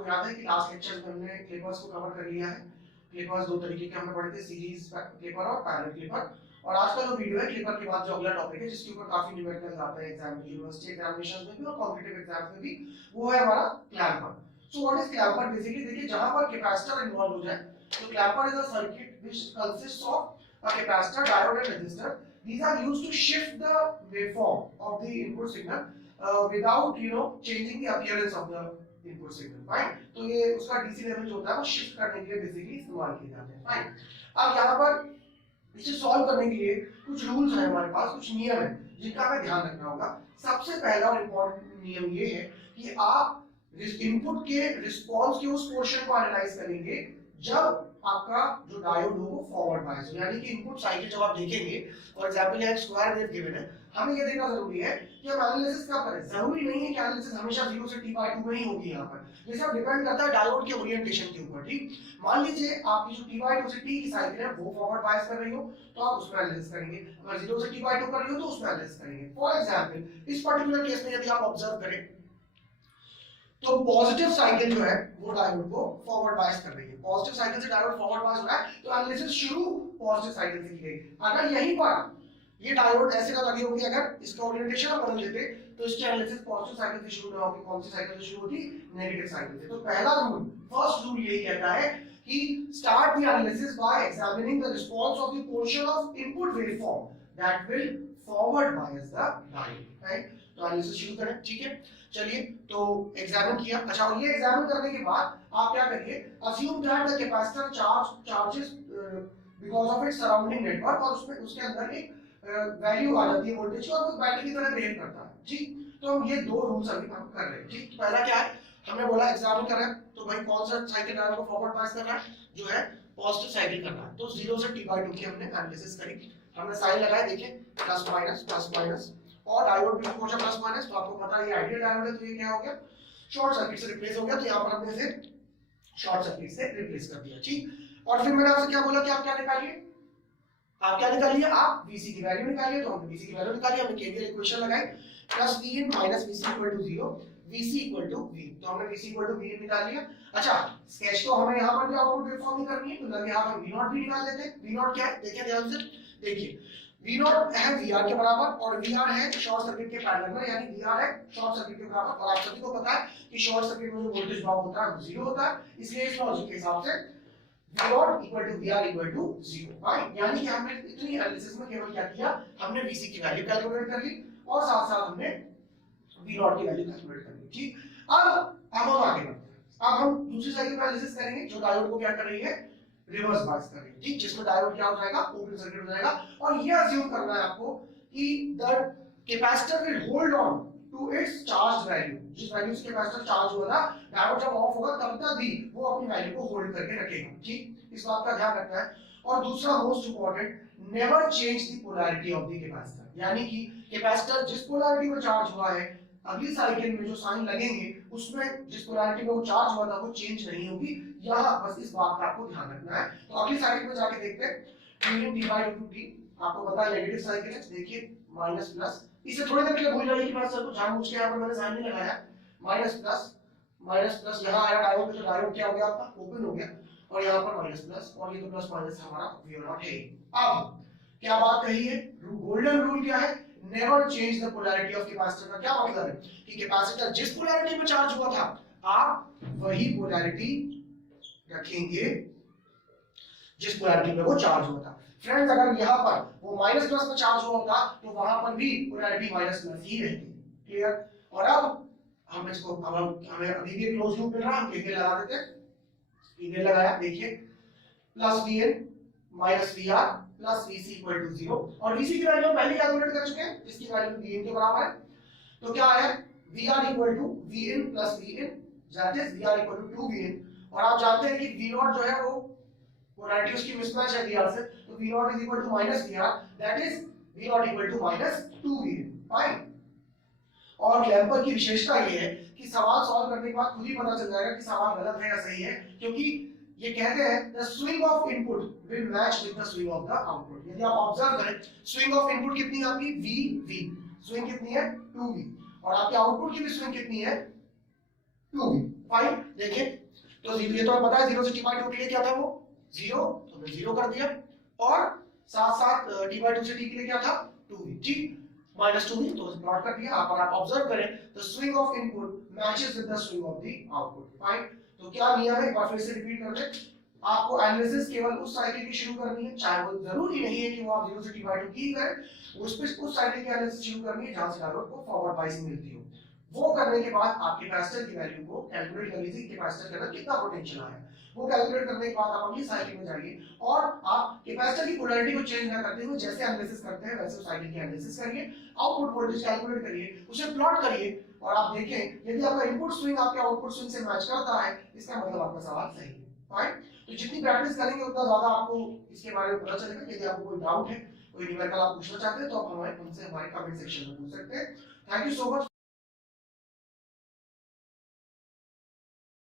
आपको याद है कि लास्ट लेक्चर में हमने क्लिपर्स को कवर कर लिया है। क्लिपर्स दो तरीके के हमने पढ़े थे, सीरीज क्लिपर और पैरेलल क्लिपर। और आज का जो वीडियो है क्लिपर के बाद जो अगला टॉपिक है जिसके ऊपर काफी न्यूमेरिकल्स आते हैं एग्जाम में, यूनिवर्सिटी एग्जामिनेशंस में भी और कॉम्पिटिटिव एग्जाम्स में भी, वो है हमारा clamper. So what is clamper? Basically देखिए, जहां पर कैपेसिटर इन्वॉल्व हो जाए, तो clamper is a circuit which consists of a capacitor, diode and resistor. These are used to shift the waveform of the input signal without changing the appearance of the input signal. Fine. तो ये उसका DC level जो होता है वो shift करने के लिए बेसिकली इस्तेमाल किए जाते हैं। फाइन। अब यहाँ पर इसे सॉल्व करने के लिए कुछ रूल्स हैं हमारे पास, कुछ नियम है जिनका हमें ध्यान रखना होगा। सबसे पहला और इम्पोर्टेंट नियम ये है कि आप इनपुट के रिस्पॉन्स के उस पोर्शन को एनालाइज करेंगे जब आपका जो डायोड हो वो फॉरवर्ड बायस हो, यानी कि इनपुट साइकिल जब आप देखेंगे, फॉर एग्जांपल यहाँ स्क्वायर वेव गिवन है, हमें ये देखना जरूरी है कि हम एनालिसिस कब करें। जरूरी नहीं है कि एनालिसिस हमेशा 0 से t/2 में ही होगी। यहाँ पर ये सब डिपेंड करता है डायोड के ओरिएंटेशन के ऊपर। ठीक, मान लीजिए आपकी जो t/2 से t की साइकिल है वो फॉरवर्ड बायस कर रही हो तो आप उसमें एनालिसिस करेंगे, अगर 0 से t/2 कर रही हो तो उसमें एनालिसिस करेंगे। फॉर एग्जांपल इस पर्टिकुलर केस में यदि आप ऑब्जर्व करें तो पॉजिटिव साइकिल जो है वो डायोड को फॉरवर्ड बायस कर रही है। पॉजिटिव साइकिल से डायोड फॉरवर्ड बायस हो रहा है तो एनालिसिस शुरू पॉजिटिव साइकिल से की गई। अगर यहीं पर ये डायोड ऐसे ना लगी होगी, अगर इसका ओरिएंटेशन बदल देते तो इसकी एनालिसिस पॉजिटिव साइकिल से शुरू ना होगी, कौन सी साइकिल से शुरू होती? नेगेटिव साइकिल से। तो पहला रूल, फर्स्ट रूल यही कहता है कि start the analysis bye examining the response of the portion of input waveform that will forward bias the diode. Right, तो एनालिसिस शुरू करें। ठीक है, चलिए तो एग्जामिन किया। अच्छा, और ये एग्जामिन करने के बाद आप क्या करिए, assume that the capacitor charges because of its surrounding network, और उसमें उसके अंदर एक वैल्यू आ जाती है वोल्टेज की और वो बैटरी की तरह बिहेव करता है। ठीक, तो हम ये दो रूल्स अभी हम कर रहे हैं। ठीक, तो पहला क्या है, हमने बोला एग्जामिन कर रहे हैं तो भाई कौन सा साइकिल डायोड को फॉरवर्ड पास कर रहा है, जो है पॉजिटिव साइकिल कर रहा है। तो 0 से t/2 की हमने एनालिसिस करी, हमने साइन लगाया, देखिए प्लस माइनस, और डायोड भी पहुंचा प्लस माइनस, तो आपको पता है ये आइडियल डायोड है तो ये क्या हो गया, शॉर्ट सर्किट से रिप्लेस हो गया। तो यहाँ पर हमने इसे शॉर्ट सर्किट से रिप्लेस कर दिया। ठीक, और फिर मैंने आपसे क्या बोला कि आप क्या निकालिए, आप VC की वैल्यू निकालिए। तो हमने VC की वैल्यू निकाली, हमने KVL इक्वेशन लगाई, plus Vin minus VC equal to 0, VC equal to V। तो हमने VC इक्वल टू Vin निकाल लिया। अच्छा, स्केच तो हमें यहाँ पर भी आउटपुट वेवफॉर्म ही करनी है, तो लगे यहाँ पर V0 भी निकाल लेते हैं। V0 क्या है, देखिए ध्यान से, देखिए V0 है VR के बराबर और VR है शॉर्ट सर्किट के पैरेलल में, यानी VR है शॉर्ट सर्किट के बराबर। और आप सभी को पता है कि शॉर्ट सर्किट में जो वोल्टेज ड्रॉप होता है वो 0 होता है, इसलिए इस लॉजिक के हिसाब से V0 equal to VR equal to 0। Right, यानी कि हमने इतनी एनालिसिस में केवल क्या किया, हमने VC की वैल्यू कैलकुलेट कर ली और साथ साथ हमने V0 की वैल्यू कैलकुलेट कर ली। ठीक, अब हम आगे बढ़ते हैं। अब हम दूसरी साइकिल में एनालिसिस करेंगे जो डायोड को क्या कर रही है, रिवर्स बायस कर रही है। ठीक, जिसमें डायोड क्या हो जाएगा, ओपन सर्किट हो जाएगा। और ये अज्यूम करना है आपको कि the capacitor will hold on to its charge value, जिस वैल्यू से कैपेसिटर चार्ज हुआ था, डायोड जब ऑफ होगा तब तक भी वो अपनी वैल्यू को होल्ड करके रखेगा। ठीक, इस बात का ध्यान रखना है। और दूसरा most important, never change the polarity of the capacitor, यानी कि कैपेसिटर जिस पोलैरिटी में चार्ज हुआ है, अगली साइकिल में जो साइन लगेंगे उसमें जिस पोलैरिटी में वो चार्ज हुआ था वो चेंज नहीं होगी। यहाँ बस इस बात का आपको ध्यान रखना है। तो अगली साइकिल में जाके देखते हैं, t/2t, आपको पता है नेगेटिव साइकिल है, देखिए माइनस प्लस, इसे थोड़ी देर के लिए भूल जाइए कि मैं सर को जानबूझ के यहाँ पर मैंने साइन नहीं लगाया, माइनस प्लस यहाँ आया डायोड में, तो डायोड क्या हो गया आपका, ओपन हो गया, और यहाँ पर माइनस प्लस, और ये तो प्लस माइनस हमारा V0 है। अब क्या बात कही है, गोल्डन रूल क्या है, never change the polarity of capacitor. का क्या मतलब है कि कैपेसिटर जिस पोलैरिटी में चार्ज हुआ था आप वही पोलैरिटी रखेंगे जिस पोलैरिटी में वो चार्ज हुआ था। फ्रेंड्स, अगर यहाँ पर वो माइनस प्लस में चार्ज हुआ होता तो वहां पर भी पोलैरिटी माइनस प्लस ही रहती। क्लियर? और अब हम इसको हमें अभी भी क्लोज लूप मिल रहा है, हम KVL लगा देते हैं। KVL लगाया, देखिए plus Vn minus VR plus VC equal to 0, और VC की वैल्यू हम पहले कैलकुलेट कर चुके हैं, इसकी वैल्यू Vn के बराबर है। तो क्या आया, VR equal to Vn plus Vn, that is VR equal to 2Vn। और आप जानते हैं कि V0 जो है वो पोलैरिटी उसकी मिसमैच है VR से, तो V0 is equal to minus VR, that is V0 equal to minus 2Vn। Fine. और क्लैम्पर की विशेषता ये है कि सवाल सॉल्व करने के बाद खुद ही पता चल जाएगा कि सवाल गलत है या सही है, क्योंकि ये कहते हैं the swing of input will match with the swing of the output. यदि आप ऑब्जर्व करें, स्विंग ऑफ इनपुट कितनी है आपकी, V, स्विंग कितनी है 2V, और आपके आउटपुट की भी स्विंग कितनी है 2V। फाइन। देखिए तो ये तो हमें पता है 0 से t/2 के लिए क्या था, वो 0, तो हमने 0 कर दिया, और साथ साथ t/2 से t के लिए क्या था 2v, ठीक, -2v, तो प्लॉट कर दिया। आप ऑब्जर्व करें the swing of input matches with the swing of the output, fine. तो क्या नियम है, एक बार फिर से रिपीट कर दे। आपको एनालिसिस केवल उस साइकिल की शुरू करनी है, चाहे वो जरूरी नहीं है कि वो आप 0 से t/2 की करें, उस साइकिल की एनालिसिस शुरू करनी है जहां से डायोड को फॉरवर्ड बायसिंग मिलती हो। वो करने के बाद आप कैपेसिटर की वैल्यू को कैलकुलेट कर लीजिए, कैपेसिटर के अंदर कितना पोटेंशियल आया। वो कैलकुलेट करने के बाद आप अगली साइकिल में जाइए और आप कैपेसिटर की पोलैरिटी को चेंज ना करते हुए जैसे एनालिसिस करते हैं वैसे उस साइकिल की एनालिसिस करिए, आउटपुट वोल्टेज कैलकुलेट करिए, उसे प्लॉट करिए, और आप देखें यदि आपका इनपुट स्विंग आपके आउटपुट स्विंग से मैच करता है, इसका मतलब आपका सवाल सही है, फाइन। तो जितनी प्रैक्टिस करेंगे उतना ज्यादा आपको इसके बारे में पता चलेगा। यदि आपको कोई डाउट है, कोई न्यूमेरिकल आप पूछना चाहते हैं, तो आप हमें हमसे हमारे कमेंट सेक्शन में पूछ सकते हैं। Thank you so much.